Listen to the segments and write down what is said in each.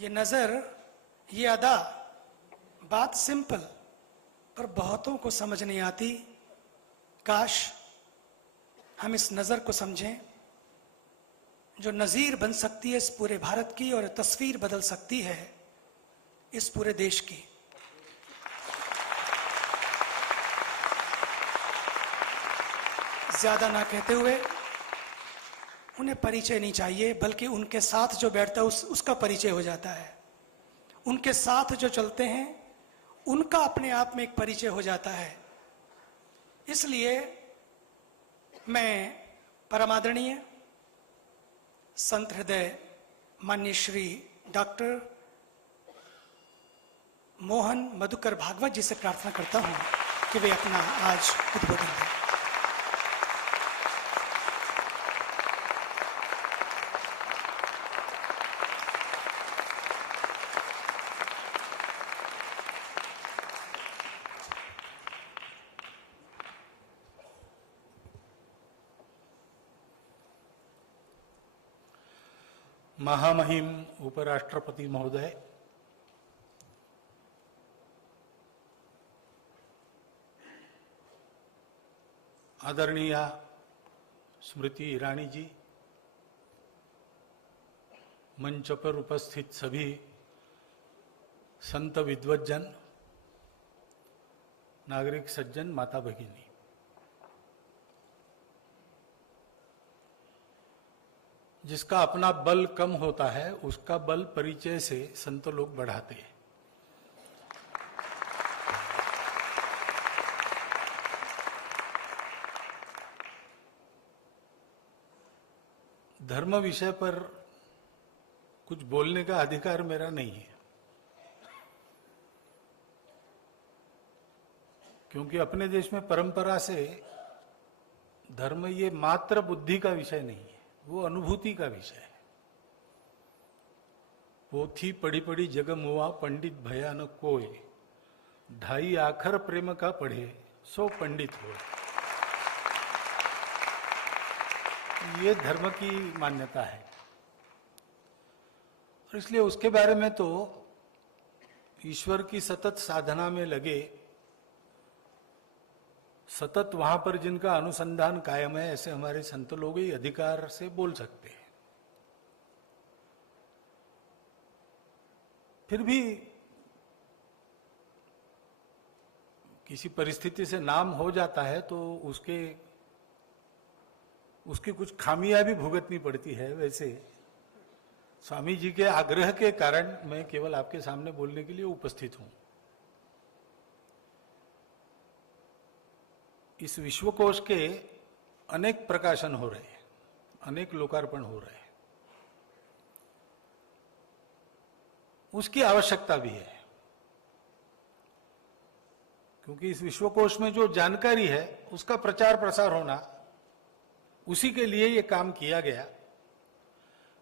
ये नजर, ये अदा, बात सिंपल पर बहुतों को समझ नहीं आती। काश हम इस नजर को समझें जो नजीर बन सकती है इस पूरे भारत की और तस्वीर बदल सकती है इस पूरे देश की। ज्यादा ना कहते हुए, उन्हें परिचय नहीं चाहिए, बल्कि उनके साथ जो बैठता है उसका परिचय हो जाता है। उनके साथ जो चलते हैं उनका अपने आप में एक परिचय हो जाता है। इसलिए मैं परमादरणीय संत हृदय माननीय श्री डॉक्टर मोहन मधुकर भागवत जी से प्रार्थना करता हूं कि वे अपना आज उद्बोधन दें। महामहिम उपराष्ट्रपति महोदय, आदरणीय स्मृति ईरानी जी, मंच पर उपस्थित सभी संत विद्वज्जन, नागरिक सज्जन, माता भगिनी, जिसका अपना बल कम होता है उसका बल परिचय से संत लोग बढ़ाते हैं। धर्म विषय पर कुछ बोलने का अधिकार मेरा नहीं है, क्योंकि अपने देश में परंपरा से धर्म ये मात्र बुद्धि का विषय नहीं है, वो अनुभूति का विषय है। पोथी पढ़ी पढ़ी जग मुआ, पंडित भया न कोय, ढाई आखर प्रेम का पढ़े सो पंडित हो। ये धर्म की मान्यता है और इसलिए उसके बारे में तो ईश्वर की सतत साधना में लगे, सतत वहां पर जिनका अनुसंधान कायम है, ऐसे हमारे संत लोग ही अधिकार से बोल सकते हैं। फिर भी किसी परिस्थिति से नाम हो जाता है तो उसकी कुछ खामियां भी भुगतनी पड़ती है। वैसे स्वामी जी के आग्रह के कारण मैं केवल आपके सामने बोलने के लिए उपस्थित हूं। इस विश्वकोश के अनेक प्रकाशन हो रहे हैं, अनेक लोकार्पण हो रहे हैं, उसकी आवश्यकता भी है, क्योंकि इस विश्वकोश में जो जानकारी है उसका प्रचार प्रसार होना, उसी के लिए ये काम किया गया।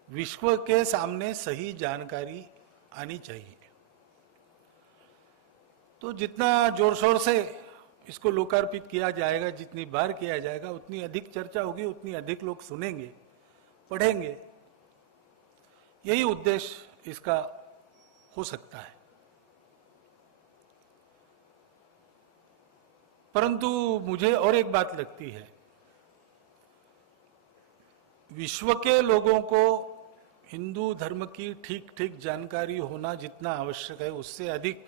विश्व के सामने सही जानकारी आनी चाहिए, तो जितना जोर शोर से इसको लोकार्पित किया जाएगा, जितनी बार किया जाएगा, उतनी अधिक चर्चा होगी, उतनी अधिक लोग सुनेंगे, पढ़ेंगे। यही उद्देश्य इसका हो सकता है। परंतु मुझे और एक बात लगती है, विश्व के लोगों को हिंदू धर्म की ठीक ठीक जानकारी होना जितना आवश्यक है, उससे अधिक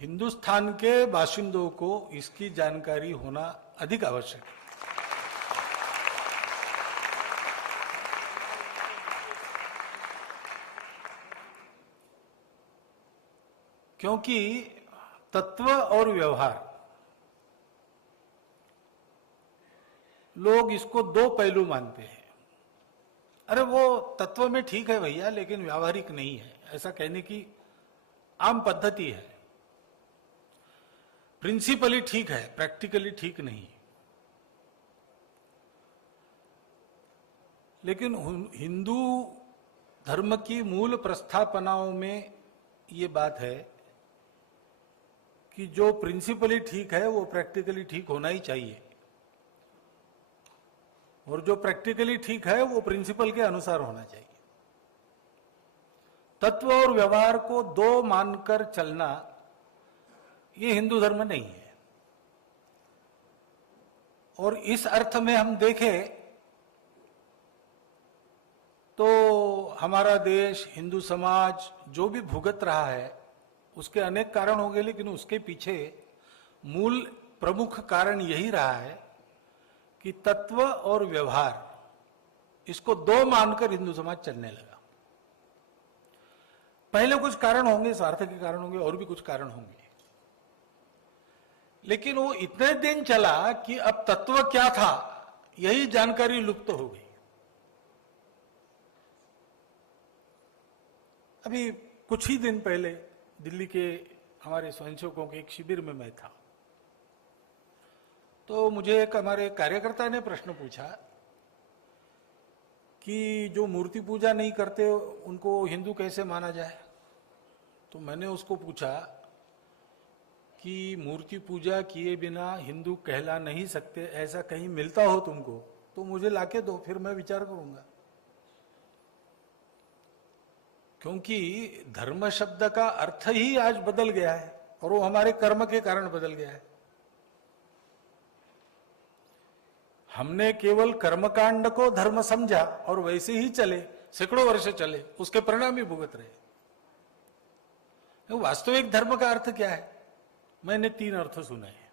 हिंदुस्तान के बाशिंदों को इसकी जानकारी होना अधिक आवश्यक है। क्योंकि तत्व और व्यवहार, लोग इसको दो पहलू मानते हैं। अरे वो तत्व में ठीक है भैया, लेकिन व्यावहारिक नहीं है, ऐसा कहने की आम पद्धति है। प्रिंसिपली ठीक है, प्रैक्टिकली ठीक नहीं। लेकिन हिंदू धर्म की मूल प्रस्थापनाओं में ये बात है कि जो प्रिंसिपली ठीक है वो प्रैक्टिकली ठीक होना ही चाहिए, और जो प्रैक्टिकली ठीक है वो प्रिंसिपल के अनुसार होना चाहिए। तत्व और व्यवहार को दो मानकर चलना ये हिंदू धर्म नहीं है। और इस अर्थ में हम देखें तो हमारा देश, हिंदू समाज जो भी भुगत रहा है उसके अनेक कारण होंगे, लेकिन उसके पीछे मूल प्रमुख कारण यही रहा है कि तत्व और व्यवहार इसको दो मानकर हिंदू समाज चलने लगा। पहले कुछ कारण होंगे, स्वार्थ के कारण होंगे, और भी कुछ कारण होंगे, लेकिन वो इतने दिन चला कि अब तत्व क्या था यही जानकारी लुप्त हो गई। अभी कुछ ही दिन पहले दिल्ली के हमारे स्वयंसेवकों के एक शिविर में मैं था, तो मुझे एक हमारे कार्यकर्ता ने प्रश्न पूछा कि जो मूर्ति पूजा नहीं करते उनको हिंदू कैसे माना जाए। तो मैंने उसको पूछा कि मूर्ति पूजा किए बिना हिंदू कहला नहीं सकते, ऐसा कहीं मिलता हो तुमको तो मुझे लाके दो, फिर मैं विचार करूंगा। क्योंकि धर्म शब्द का अर्थ ही आज बदल गया है, और वो हमारे कर्म के कारण बदल गया है। हमने केवल कर्मकांड को धर्म समझा और वैसे ही चले, सैकड़ों वर्ष चले, उसके परिणाम ही भुगत रहे। वास्तविक धर्म का अर्थ क्या है? मैंने 3 अर्थ सुने हैं।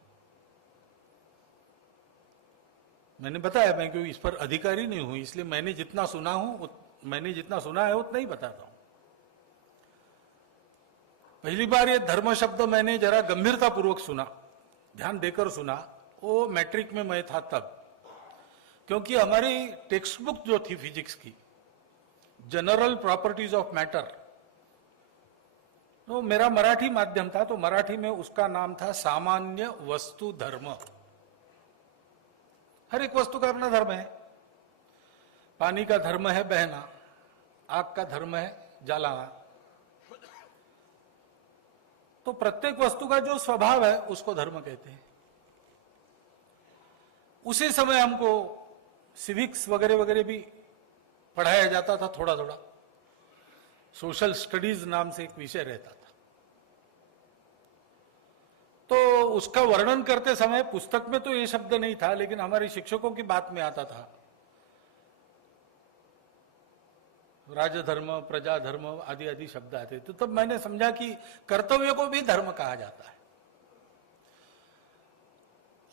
मैंने बताया, मैं क्योंकि इस पर अधिकारी नहीं हूं, इसलिए मैंने जितना सुना है उतना ही बताता हूं। पहली बार ये धर्म शब्द मैंने जरा गंभीरता पूर्वक सुना, ध्यान देकर सुना, वो मैट्रिक में मैं था तब। क्योंकि हमारी टेक्स्ट बुक जो थी फिजिक्स की, जनरल प्रॉपर्टीज ऑफ मैटर, तो मेरा मराठी माध्यम था, तो मराठी में उसका नाम था सामान्य वस्तु धर्म। हर एक वस्तु का अपना धर्म है। पानी का धर्म है बहना, आग का धर्म है जलाना। तो प्रत्येक वस्तु का जो स्वभाव है उसको धर्म कहते हैं। उसी समय हमको सिविक्स वगैरह वगैरह भी पढ़ाया जाता था, थोड़ा थोड़ा। सोशल स्टडीज नाम से एक विषय रहता था। तो उसका वर्णन करते समय पुस्तक में तो ये शब्द नहीं था, लेकिन हमारे शिक्षकों की बात में आता था। राजधर्म, प्रजाधर्म आदि आदि शब्द आते। तो तब मैंने समझा कि कर्तव्य को भी धर्म कहा जाता है।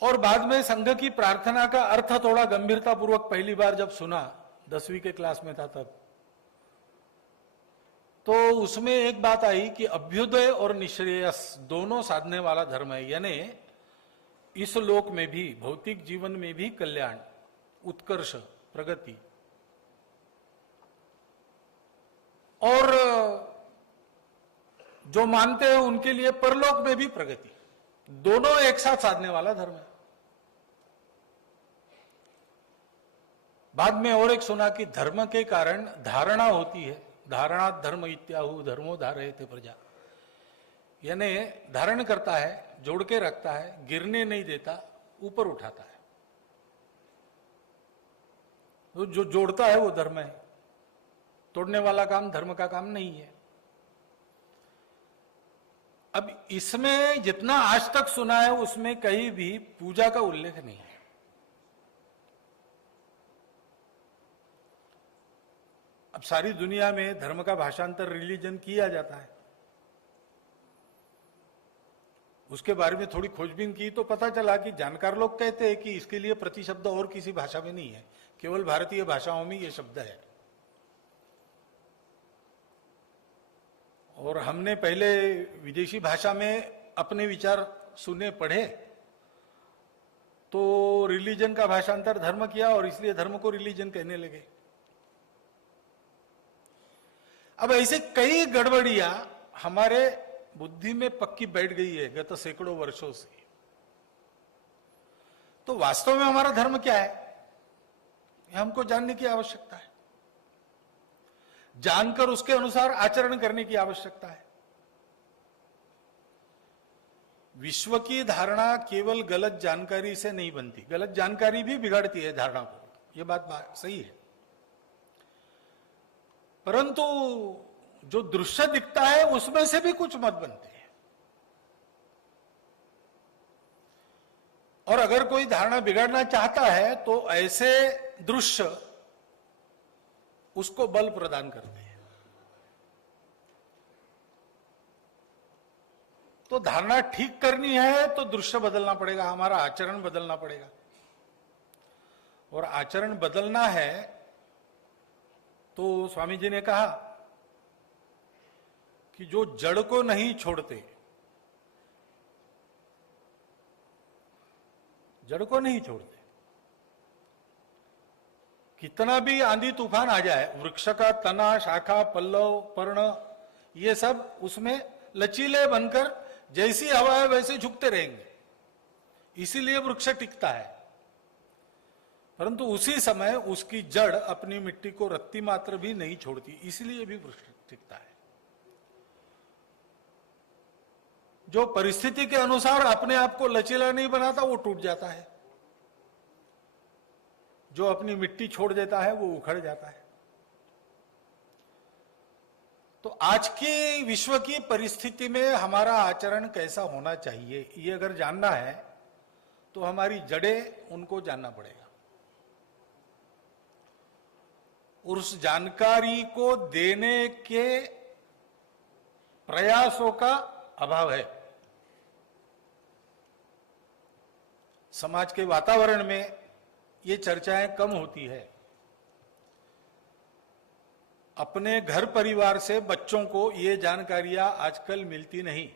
और बाद में संघ की प्रार्थना का अर्थ थोड़ा गंभीरता पूर्वक पहली बार जब सुना, 10वीं के क्लास में था तब, तो उसमें एक बात आई कि अभ्युदय और निश्रेयस दोनों साधने वाला धर्म है। यानी इस लोक में भी, भौतिक जीवन में भी कल्याण, उत्कर्ष, प्रगति, और जो मानते हैं उनके लिए परलोक में भी प्रगति, दोनों एक साथ साधने वाला धर्म है। बाद में और एक सुना कि धर्म के कारण धारणा होती है, धारणा धर्म इत्याहु धर्मो धारयते प्रजा। यानी धारण करता है, जोड़ के रखता है, गिरने नहीं देता, ऊपर उठाता है। तो जो जोड़ता है वो धर्म है, तोड़ने वाला काम धर्म का काम नहीं है। अब इसमें जितना आज तक सुना है उसमें कहीं भी पूजा का उल्लेख नहीं है। अब सारी दुनिया में धर्म का भाषांतर रिलीजन किया जाता है। उसके बारे में थोड़ी खोजबीन की तो पता चला कि जानकार लोग कहते हैं कि इसके लिए प्रतिशब्द और किसी भाषा में नहीं है, केवल भारतीय भाषाओं में ये शब्द है। और हमने पहले विदेशी भाषा में अपने विचार सुने, पढ़े, तो रिलीजन का भाषांतर धर्म किया और इसलिए धर्म को रिलीजन कहने लगे। अब ऐसे कई गड़बड़ियां हमारे बुद्धि में पक्की बैठ गई है गत सैकड़ों वर्षों से। तो वास्तव में हमारा धर्म क्या है, यह हमको जानने की आवश्यकता है। जानकर उसके अनुसार आचरण करने की आवश्यकता है। विश्व की धारणा केवल गलत जानकारी से नहीं बनती, गलत जानकारी भी बिगाड़ती है धारणा को, यह बात सही है। परंतु जो दृश्य दिखता है उसमें से भी कुछ मत बनते हैं। और अगर कोई धारणा बिगाड़ना चाहता है तो ऐसे दृश्य उसको बल प्रदान करते हैं। तो धारणा ठीक करनी है तो दृश्य बदलना पड़ेगा, हमारा आचरण बदलना पड़ेगा। और आचरण बदलना है तो स्वामी जी ने कहा कि जो जड़ को नहीं छोड़ते, जड़ को नहीं छोड़ते, कितना भी आंधी तूफान आ जाए, वृक्ष का तना, शाखा, पल्लव, पर्ण, ये सब उसमें लचीले बनकर जैसी हवा है वैसे झुकते रहेंगे, इसीलिए वृक्ष टिकता है। परंतु उसी समय उसकी जड़ अपनी मिट्टी को रत्ती मात्र भी नहीं छोड़ती, इसलिए भी वृक्ष टिकता है। जो परिस्थिति के अनुसार अपने आप को लचीला नहीं बनाता वो टूट जाता है, जो अपनी मिट्टी छोड़ देता है वो उखड़ जाता है। तो आज की विश्व की परिस्थिति में हमारा आचरण कैसा होना चाहिए, ये अगर जानना है तो हमारी जड़ें उनको जानना पड़ेगा। और उस जानकारी को देने के प्रयासों का अभाव है। समाज के वातावरण में ये चर्चाएं कम होती है। अपने घर परिवार से बच्चों को ये जानकारियां आजकल मिलती नहीं।